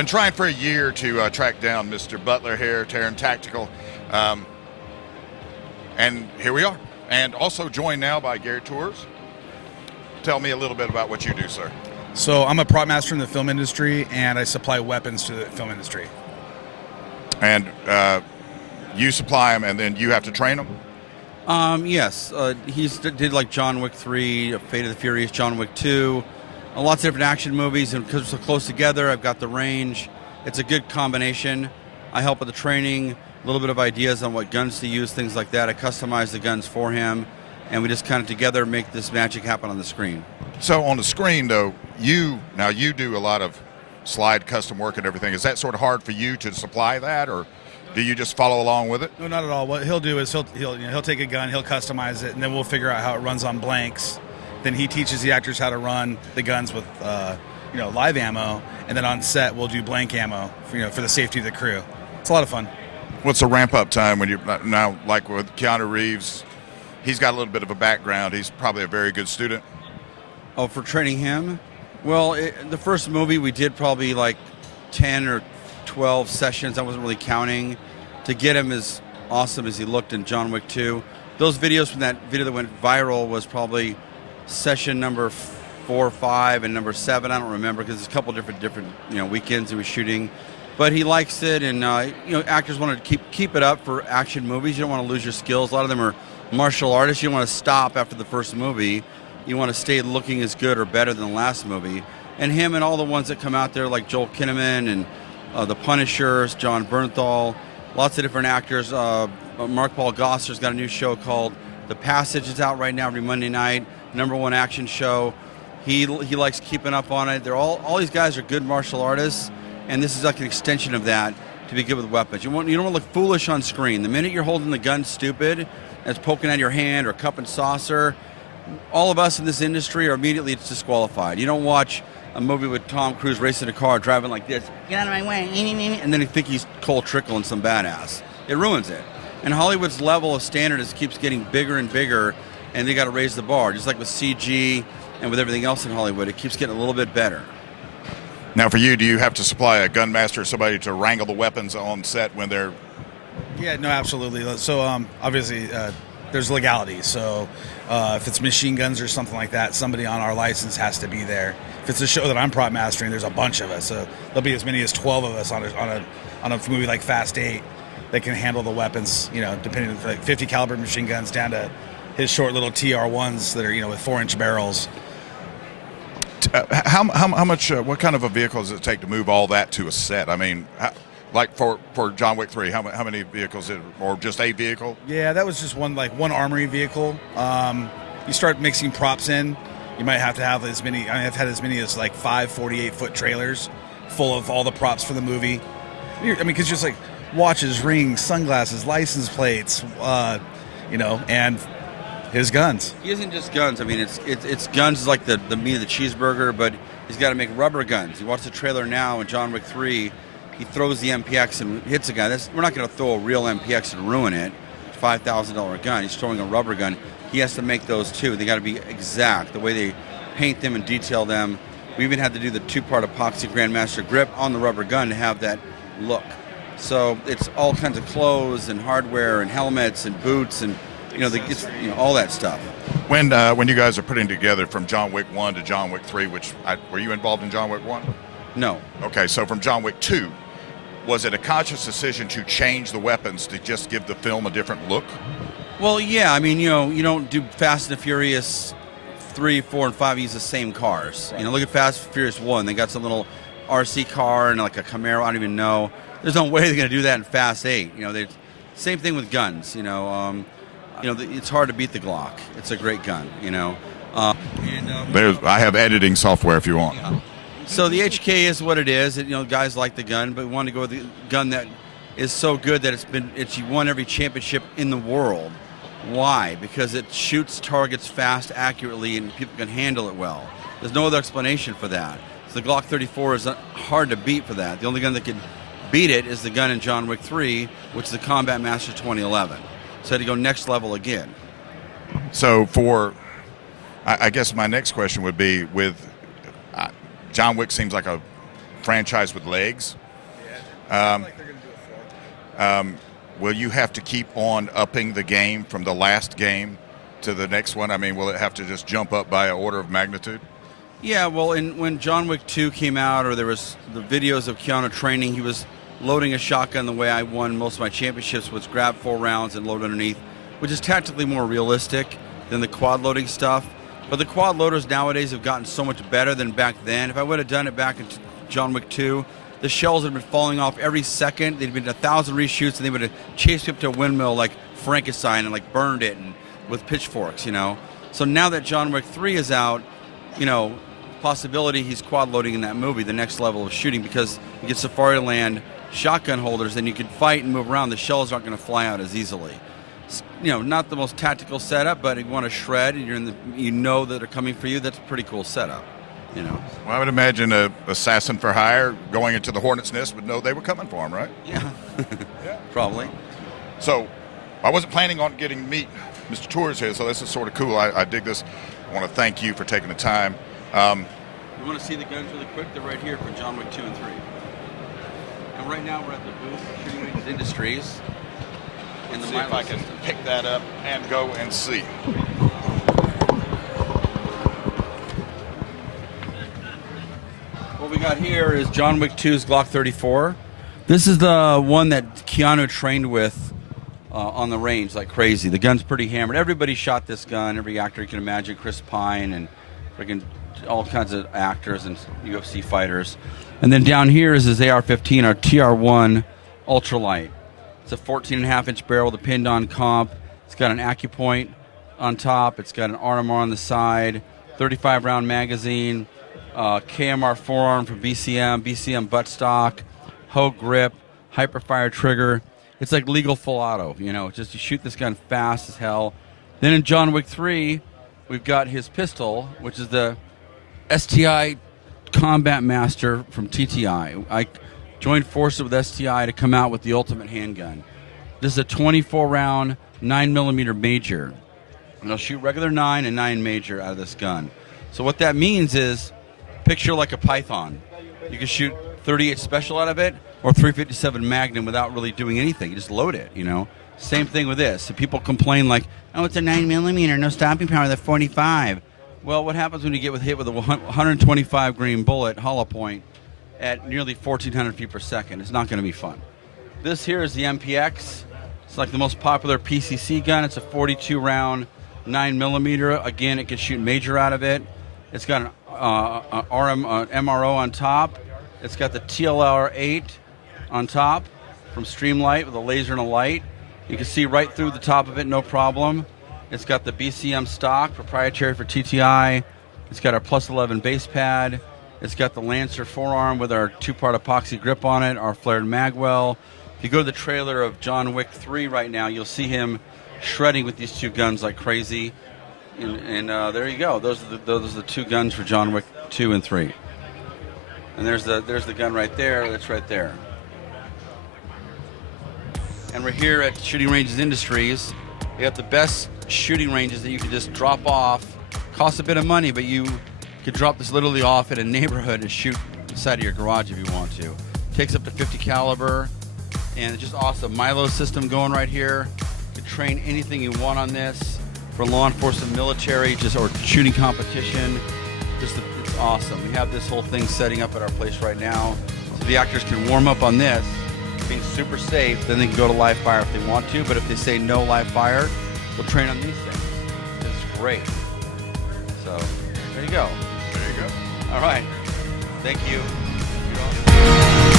Been trying for a year to track down Mr. Butler here, Taran Tactical, and here we are. And also joined now by Gary Tours. Tell me a little bit about what you do, sir. So I'm a prop master in the film industry, and I supply weapons to the film industry. And you supply them, and then you have to train them? Yes. He's did like John Wick 3, Fate of the Furious, John Wick 2, lots of different action movies, and because we're so close together, I've got the range. It's a good combination. I help with the training, a little bit of ideas on what guns to use, things like that. I customize the guns for him, and we just kind of together make this magic happen on the screen. So on the screen, though, you do a lot of slide custom work and everything. Is that sort of hard for you to supply that, or do you just follow along with it? No, not at all. What he'll do is he'll take a gun, he'll customize it, and then we'll figure out how it runs on blanks. Then he teaches the actors how to run the guns with live ammo, and then on set we'll do blank ammo for the safety of the crew. It's a lot of fun. What's the ramp up time when you now, like with Keanu Reeves? He's got a little bit of a background. He's probably a very good student. Oh, for training him? Well, the first movie we did probably like 10 or 12 sessions. I wasn't really counting to get him as awesome as he looked in John Wick 2. Those videos from that video that went viral was probably session number 4 or 5 and number 7. I don't remember because there's a couple different weekends he was shooting. But he likes it, and actors want to keep it up for action movies. You don't want to lose your skills. A lot of them are martial artists. You don't want to stop after the first movie. You want to stay looking as good or better than the last movie. And him and all the ones that come out there, like Joel Kinnaman and The Punishers, John Bernthal, lots of different actors. Mark Paul Gossler's got a new show called The Passage. It's out right now every Monday night. #1 action show. He likes keeping up on it. They're all these guys are good martial artists, and this is like an extension of that to be good with weapons. You don't want to look foolish on screen. The minute you're holding the gun stupid, it's poking at your hand or cup and saucer, all of us in this industry are immediately disqualified. You don't watch a movie with Tom Cruise racing a car, driving like this, get out of my way, and then you think he's Cole Trickle and some badass. It ruins it. And Hollywood's level of standard keeps getting bigger and bigger, and they got to raise the bar. Just like with CG and with everything else in Hollywood, it keeps getting a little bit better. Now, for you, do you have to supply a gun master or somebody to wrangle the weapons on set when they're... Yeah, no, absolutely. So obviously there's legality. So if it's machine guns or something like that, somebody on our license has to be there. If it's a show that I'm prop mastering, there's a bunch of us. So there'll be as many as 12 of us on a movie like Fast 8 that can handle the weapons, depending on like 50 caliber machine guns down to his short little TR1s that are, with 4-inch barrels. How much, what kind of a vehicle does it take to move all that to a set? I mean, like for John Wick 3, how many vehicles, or just a vehicle? Yeah, that was just one armory vehicle. You start mixing props in, you might have to have as many, I've had as many as like 5 48-foot trailers full of all the props for the movie. Because just like watches, rings, sunglasses, license plates, and his guns. He isn't just guns. I mean, it's guns is like the meat of the cheeseburger, but he's got to make rubber guns. You watch the trailer now in John Wick 3, he throws the MPX and hits a guy. We're not going to throw a real MPX and ruin it. It's a $5,000 gun. He's throwing a rubber gun. He has to make those too. They got to be exact, the way they paint them and detail them. We even had to do the 2-part epoxy Grandmaster grip on the rubber gun to have that look. So it's all kinds of clothes and hardware and helmets and boots and all that stuff. When you guys are putting together from John Wick 1 to John Wick 3, were you involved in John Wick 1? No. Okay, so from John Wick 2, was it a conscious decision to change the weapons to just give the film a different look? Well, yeah. I mean, you don't do Fast and the Furious 3, 4, and 5 use the same cars. Look at Fast and Furious 1. They got some little RC car and like a Camaro. I don't even know. There's no way they're going to do that in Fast 8. Same thing with guns. It's hard to beat the Glock. It's a great gun. I have editing software if you want. Yeah. So the HK is what it is. Guys like the gun, but we want to go with the gun that is so good that it's won every championship in the world. Why? Because it shoots targets fast, accurately, and people can handle it well. There's no other explanation for that. So the Glock 34 is hard to beat for that. The only gun that can beat it is the gun in John Wick 3, which is the Combat Master 2011. So I had to go next level again. So I guess my next question would be with John Wick seems like a franchise with legs. Will you have to keep on upping the game from the last game to the next one? I mean, will it have to just jump up by an order of magnitude? Yeah, well, when John Wick 2 came out, or there was the videos of Keanu training, he was loading a shotgun the way I won most of my championships, was grab 4 rounds and load underneath, which is tactically more realistic than the quad loading stuff. But the quad loaders nowadays have gotten so much better than back then. If I would have done it back in John Wick 2, the shells had been falling off every second. There'd been 1,000 reshoots, and they would have chased me up to a windmill like Frankenstein and like burned it and with pitchforks, you know. So now that John Wick 3 is out, you know, possibility he's quad loading in that movie, the next level of shooting, because you get Safari Land shotgun holders, and you can fight and move around. The shells aren't going to fly out as easily. You know, not the most tactical setup, but if you want to shred and you're in the, you know that they're coming for you, that's a pretty cool setup. You know. Well, I would imagine a assassin for hire going into the hornet's nest would know they were coming for him, right? Yeah, probably. So I wasn't planning on getting to meet Mr. Tours here, so this is sort of cool. I dig this. I want to thank you for taking the time. You want to see the guns really quick? They're right here for John Wick 2 and 3. And right now we're at the booth of Shooting Ranges Industries. In the see if I can pick that up and go and see. What we got here is John Wick 2's Glock 34. This is the one that Keanu trained with on the range like crazy. The gun's pretty hammered. Everybody shot this gun. Every actor you can imagine, Chris Pine and freaking all kinds of actors and UFC fighters. And then down here is his AR-15, our TR-1 Ultralight. It's a 14.5-inch barrel with a pinned-on comp. It's got an AccuPoint on top. It's got an RMR on the side, 35-round magazine, KMR forearm from BCM buttstock, Hogue grip, Hyperfire trigger. It's like legal full auto, you know. Just you shoot this gun fast as hell. Then in John Wick 3, we've got his pistol, which is the STI Combat Master from TTI. I joined forces with STI to come out with the ultimate handgun. This is a 24-round 9mm major. And I'll shoot regular 9 and 9 major out of this gun. So what that means is, picture like a Python. You can shoot 38 special out of it or 357 Magnum without really doing anything. You just load it, you know. Same thing with this. So people complain like, oh, it's a 9mm, no stopping power, the 45. Well, what happens when you get hit with a 125 grain bullet, hollow point, at nearly 1,400 feet per second? It's not going to be fun. This here is the MPX. It's like the most popular PCC gun. It's a 42-round 9mm. Again, it can shoot major out of it. It's got an MRO on top. It's got the TLR-8 on top from Streamlight with a laser and a light. You can see right through the top of it, no problem. It's got the BCM stock, proprietary for TTI. It's got our plus 11 base pad. It's got the Lancer forearm with our 2-part epoxy grip on it, our flared magwell. If you go to the trailer of John Wick 3 right now, you'll see him shredding with these 2 guns like crazy. And there you go. Those are the 2 guns for John Wick 2 and 3. And there's the gun right there. That's right there. And we're here at Shooting Ranges Industries. We have the best shooting ranges that you can just drop off. Costs a bit of money, but you could drop this literally off in a neighborhood and shoot inside of your garage if you want to. Takes up to 50 caliber, and it's just awesome. Milo system going right here. You can train anything you want on this for law enforcement, military, or shooting competition. It's awesome. We have this whole thing setting up at our place right now, so the actors can warm up on this, being super safe. Then they can go to live fire if they want to, but if they say no live fire, we'll train on these things. It's great. So there you go. There you go. All right. Thank you. You're awesome.